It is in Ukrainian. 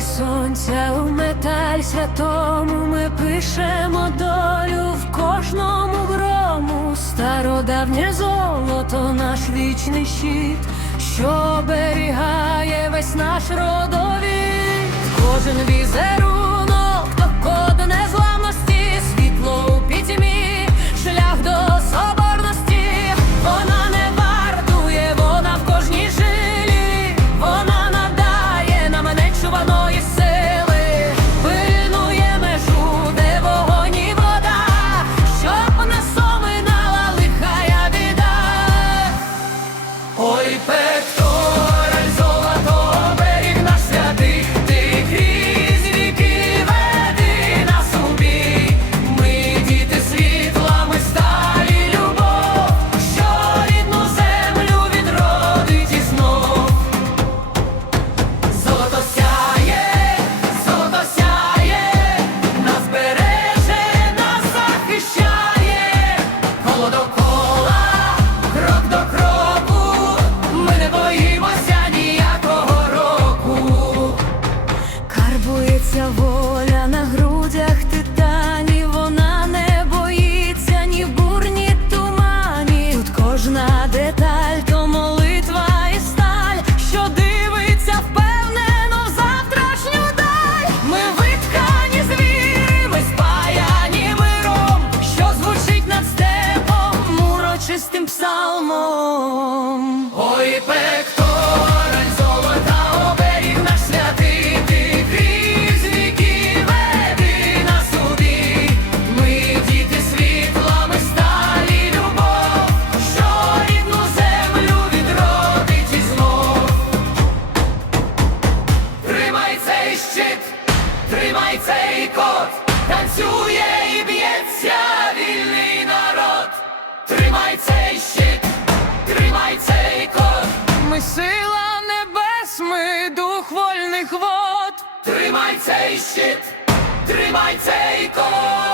Край сонця у металь святому ми пишемо долю в кожному грому, стародавнє золото, наш вічний щит, що оберігає весь наш родовід. Apex псалмом. Ой, пекто. сила небес, ми дух вольних вод. Тримай цей щит, тримай цей кол.